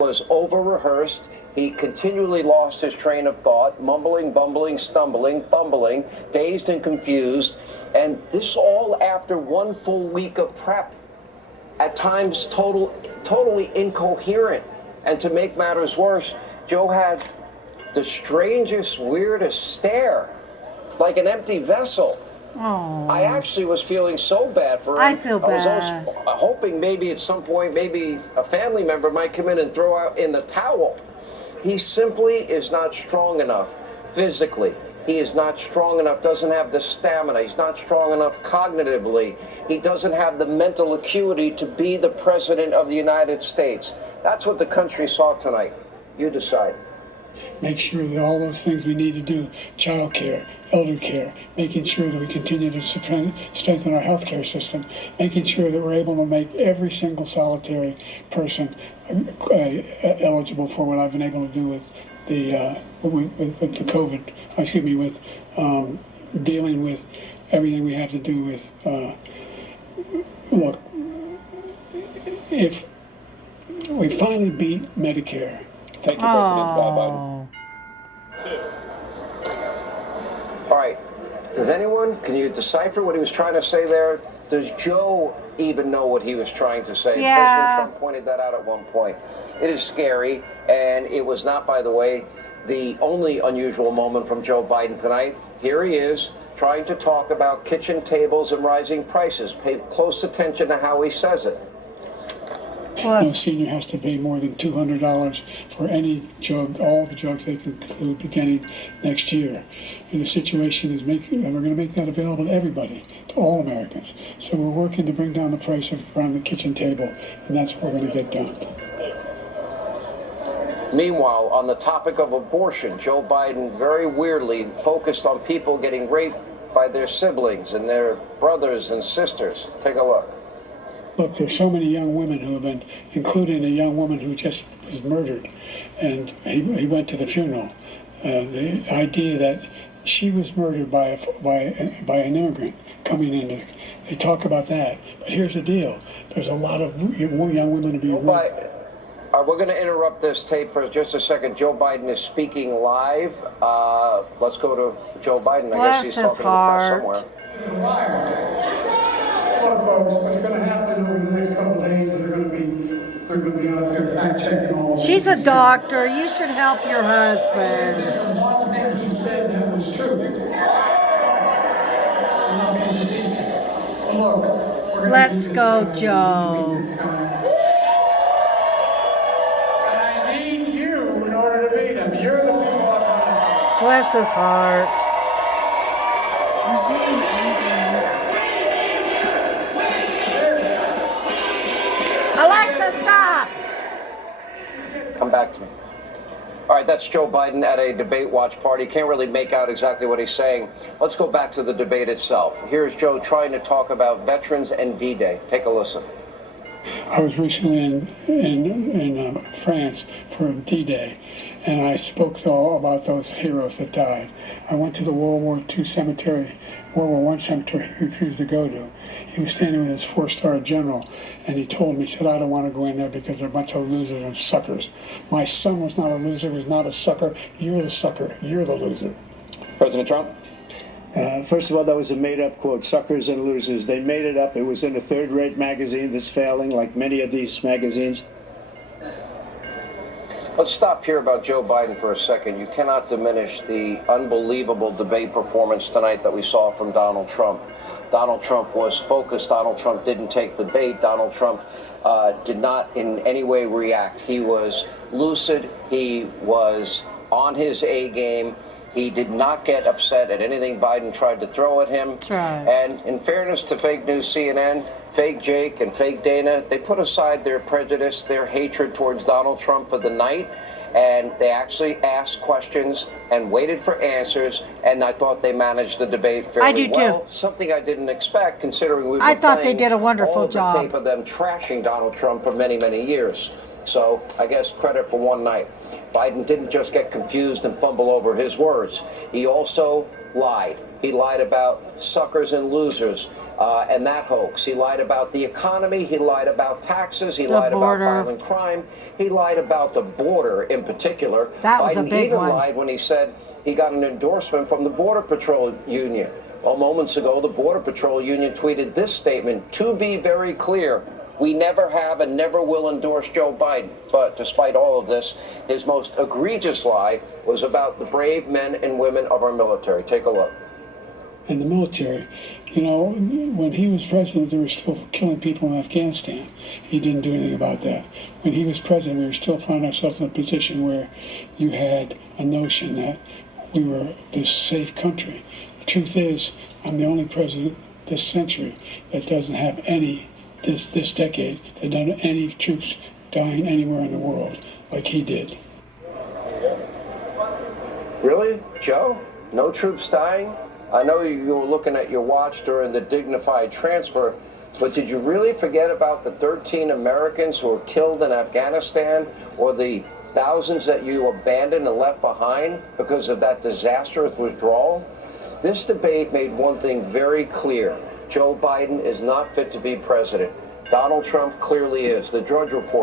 Was over-rehearsed. He continually lost his train of thought, mumbling, bumbling, stumbling, fumbling, dazed and confused. And this all after one full week of prep, at times totally incoherent. And to make matters worse, Joe had the strangest, weirdest stare, like an empty vessel. Oh. I actually was feeling so bad for him. I feel bad. I was hoping maybe at some point, maybe a family member might come in and throw out in the towel. He simply is not strong enough physically. He is not strong enough, doesn't have the stamina. He's not strong enough cognitively. He doesn't have the mental acuity to be the president of the United States. That's what the country saw tonight. You decide. Make sure that all those things we need to do, child care, elder care, making sure that we continue to strengthen our healthcare system, making sure that we're able to make every single solitary person eligible for what I've been able to do with the COVID, with dealing with everything we have to do with, look, if we finally beat Medicare. Thank you, President Biden. All right. Can you decipher what he was trying to say there? Does Joe even know what he was trying to say? Yeah. President Trump pointed that out at one point. It is scary, and it was not, by the way, the only unusual moment from Joe Biden tonight. Here he is trying to talk about kitchen tables and rising prices. Pay close attention to how he says it. No senior has to pay more than $200 for any drug, all the drugs they conclude beginning next year. And the situation is we're going to make that available to everybody, to all Americans. So we're working to bring down the price of around the kitchen table, and that's what we're going to get done. Meanwhile, on the topic of abortion, Joe Biden very weirdly focused on people getting raped by their siblings and their brothers and sisters. Take a look. Look, there's so many young women who have been, including a young woman who just was murdered, and he went to the funeral. The idea that she was murdered by an immigrant coming in, they talk about that. But here's the deal: there's a lot of young women to be raped. We're going to interrupt this tape for just a second. Joe Biden is speaking live. Let's go to Joe Biden. I guess he's talking to the press somewhere. Look, folks, what's going to happen over the next couple of days is they're going to be out there fact checking all. She's a doctor. You should help your husband. One thing he said that was true. Look, let's go, Joe. And I need you in order to beat him. You're the people. Bless his heart. Alexa, stop! Come back to me. All right, that's Joe Biden at a debate watch party. Can't really make out exactly what he's saying. Let's go back to the debate itself. Here's Joe trying to talk about veterans and D-Day. Take a listen. I was recently in France for D-Day, and I spoke all about those heroes that died. I went to the World War I cemetery he refused to go to. He was standing with his 4-star general, and he told me, he said, I don't want to go in there because they're a bunch of losers and suckers. My son was not a loser, was not a sucker. You're the sucker. You're the loser. President Trump? First of all, that was a made-up quote, suckers and losers. They made it up. It was in a third-rate magazine that's failing, like many of these magazines. Let's stop here about Joe Biden for a second. You cannot diminish the unbelievable debate performance tonight that we saw from Donald Trump. Donald Trump was focused. Donald Trump didn't take the bait. Donald Trump did not in any way react. He was lucid. He was on his A game. He did not get upset at anything Biden tried to throw at him. Right. And in fairness to fake news CNN, fake Jake and fake Dana, they put aside their prejudice, their hatred towards Donald Trump for the night, and they actually asked questions and waited for answers, and I thought they managed the debate fairly well. Something I didn't expect, considering we've been I thought they did a wonderful all of job. the tape of them trashing Donald Trump for many, many years. So I guess credit for one night. Biden didn't just get confused and fumble over his words. He also lied. He lied about suckers and losers. and that hoax. He lied about the economy. He lied about taxes. He The lied border. about violent crime. He lied about the border in particular. That was a Biden big even one. lied when he said he got an endorsement from the Border Patrol Union. Well, moments ago, the Border Patrol Union tweeted this statement: "To be very clear, we never have and never will endorse Joe Biden." But despite all of this, his most egregious lie was about the brave men and women of our military. Take a look. In the military, you know, when he was president, they were still killing people in Afghanistan. He didn't do anything about that. When he was president, we were still finding ourselves in a position where you had a notion that we were this safe country. The truth is, I'm the only president this century that doesn't have any, this decade, that doesn't have any troops dying anywhere in the world like he did. Really, Joe? No troops dying? I know you were looking at your watch during the dignified transfer, but did you really forget about the 13 Americans who were killed in Afghanistan, or the thousands that you abandoned and left behind because of that disastrous withdrawal? This debate made one thing very clear: Joe Biden is not fit to be president. Donald Trump clearly is. The Drudge Report.